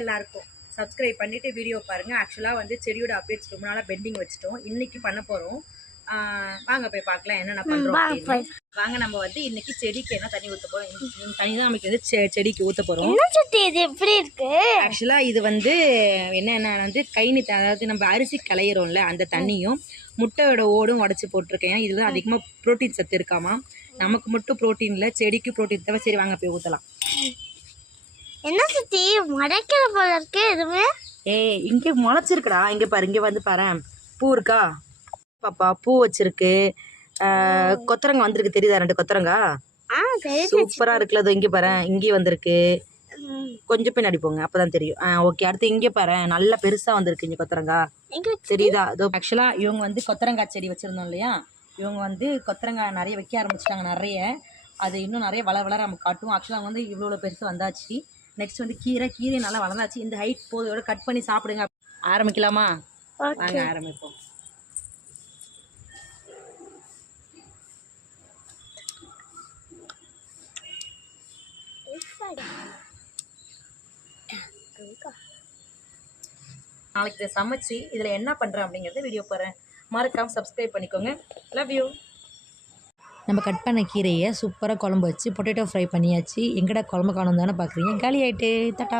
எல்லாருக்கும் சப்ஸ்கிரைப் பண்ணிவிட்டு வீடியோ பாருங்கள். ஆக்சுவலாக வந்து செடியோட அப்டேட்ஸ் ரொம்ப நாளாக பெண்டிங் வச்சுட்டோம். இன்றைக்கி பண்ண போகிறோம். வாங்க போய் பார்க்கலாம் என்னென்ன பண்ணுறோம் அப்படின்னு. வாங்க நம்ம வந்து இன்றைக்கி செடிக்கு என்ன தண்ணி ஊற்ற போகிறோம். தண்ணி தான் நமக்கு வந்து செடிக்கு ஊற்ற போகிறோம். இது எப்படி இருக்கு? ஆக்சுவலாக இது வந்து என்னென்ன வந்து கைனி, அதாவது நம்ம அரிசி களையிறோம்ல அந்த தண்ணியும் முட்டையோட ஓடும் உடச்சி போட்டிருக்கேன். இதில் தான் அதிகமாக ப்ரோட்டீன் சத்து இருக்காமா. நமக்கு மட்டும் ப்ரோட்டீன் இல்லை, செடிக்கு ப்ரோட்டீன் தேவை. சரி வாங்க போய் ஊற்றலாம். என்ன சுத்தி மடக்கிற போல இருக்கு எதுவுமே. இங்கே முளைச்சிருக்குடா. இங்கே பாரு, இங்கே வந்து பாரு, பூ இருக்கா பாப்பா, பூ வச்சிருக்கு. கொத்தரங்க வந்திருக்கு, தெரியுதா? 2 கொத்தரங்கா சூப்பரா இருக்குல்ல. அது இங்கே பாரு, இங்கே வந்திருக்கு. கொஞ்சம் பின்னாடி போங்க, அப்பதான் தெரியும். ஓகே, அடுத்து இங்கே பாரு, நல்லா பெருசா வந்திருக்கு இங்கே கொத்தரங்கா, தெரியுதா? அதோ ஆக்சுவலா இவங்க வந்து கொத்தரங்காய் செடி வச்சிருந்தோம் இல்லையா, இவங்க வந்து கொத்தரங்காய் நிறைய வைக்க ஆரம்பிச்சிட்டாங்க. நிறைய அது இன்னும் நிறைய வளர நம்ம காட்டுவோம். ஆக்சுவலாக வந்து இவ்வளோ பெருசு வந்தாச்சு. நெக்ஸ்ட் வந்து கீரை நல்லா வளர்ந்தாச்சு. இந்த ஹைட் போதையோட கட் பண்ணி சாப்பிடுங்க. ஆரம்பிக்கலாமா? வாங்க ஆரம்பிப்போம். நாளைக்கு இதை சமைச்சு இதில் என்ன பண்ணுறேன் அப்படிங்கிறத வீடியோ போடுறேன். மறக்காமல் சப்ஸ்கிரைப் பண்ணிக்கோங்க. Love you. நம்ம கட் பண்ண கீரையை சூப்பராக குழம்பு வச்சு பொட்டேட்டோ ஃப்ரை பண்ணியாச்சு. எங்கடா குழம்பு காணும் தானே பார்க்குறீங்க. காலி ஆகிட்டு. தட்டா.